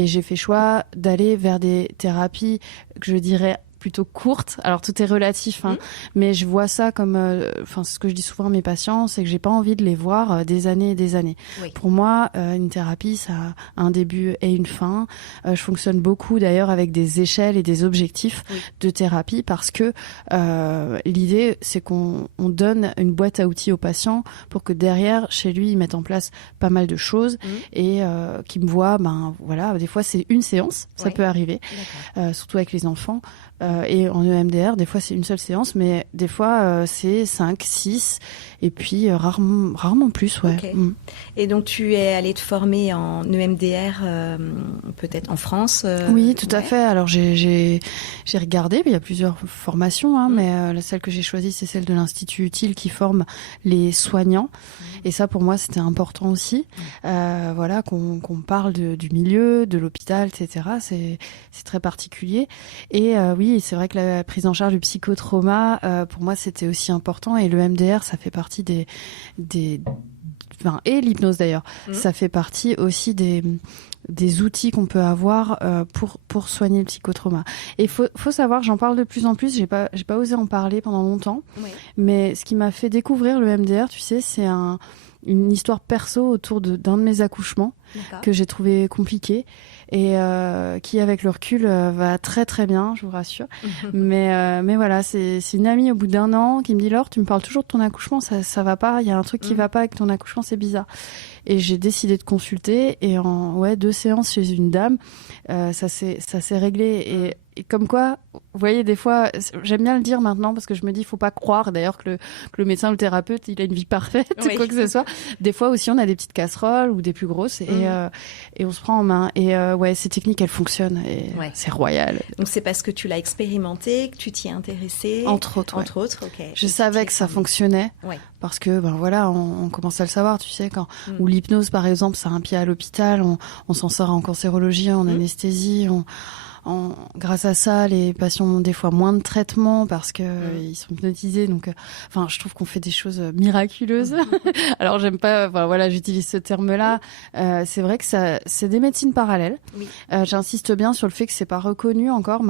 Et j'ai fait choix d'aller vers des thérapies que je dirais plutôt courtes. Alors tout est relatif, hein, mais je vois ça comme, c'est ce que je dis souvent à mes patients, c'est que j'ai pas envie de les voir des années et des années. Oui. Pour moi, une thérapie, ça a un début et une fin. Je fonctionne beaucoup d'ailleurs avec des échelles et des objectifs de thérapie parce que l'idée, c'est qu'on donne une boîte à outils au patient pour que derrière, chez lui, il mette en place pas mal de choses et qu'il me voit, des fois c'est une séance, ça peut arriver, surtout avec les enfants. Et en EMDR, des fois c'est une seule séance, mais des fois c'est 5, 6, et puis rarement plus, ouais. Okay. Et donc tu es allée te former en EMDR, peut-être en France Oui, tout à fait. Alors j'ai regardé, il y a plusieurs formations, hein, mais celle que j'ai choisie, c'est celle de l'Institut Utile qui forme les soignants. Et ça, pour moi, c'était important aussi. Qu'on parle du milieu, de l'hôpital, etc. C'est très particulier. Et oui, c'est vrai que la prise en charge du psychotrauma, pour moi, c'était aussi important. Et le MDR, ça fait partie et l'hypnose d'ailleurs, ça fait partie aussi des outils qu'on peut avoir pour soigner le psychotrauma. Et faut savoir, j'en parle de plus en plus, j'ai pas osé en parler pendant longtemps, mais ce qui m'a fait découvrir le MDR, tu sais, c'est une histoire perso autour d'un de mes accouchements que j'ai trouvé compliqué et qui, avec le recul, va très très bien, je vous rassure. Mais voilà, c'est une amie au bout d'1 an qui me dit « Laure, tu me parles toujours de ton accouchement, ça va pas, il y a un truc qui va pas avec ton accouchement, c'est bizarre. » Et j'ai décidé de consulter et en 2 séances chez une dame, ça s'est réglé. Et comme quoi, vous voyez, des fois, j'aime bien le dire maintenant parce que je me dis, il faut pas croire d'ailleurs que le médecin ou le thérapeute, il a une vie parfaite, quoi que ce soit. Des fois aussi, on a des petites casseroles ou des plus grosses et on se prend en main. Et ces techniques, elles fonctionnent et c'est royal. Donc c'est parce que tu l'as expérimenté, que tu t'y es intéressée. Entre autres, ok. Je savais que ça fonctionnait parce que, on commence à le savoir, tu sais, ou l'hypnose, par exemple, ça a un pied à l'hôpital, on s'en sort en cancérologie, en anesthésie, grâce à ça, les patients ont des fois moins de traitement parce que ils sont hypnotisés. Donc, je trouve qu'on fait des choses miraculeuses. Alors, j'aime pas, j'utilise ce terme-là. C'est vrai que c'est des médecines parallèles. J'insiste bien sur le fait que c'est pas reconnu encore.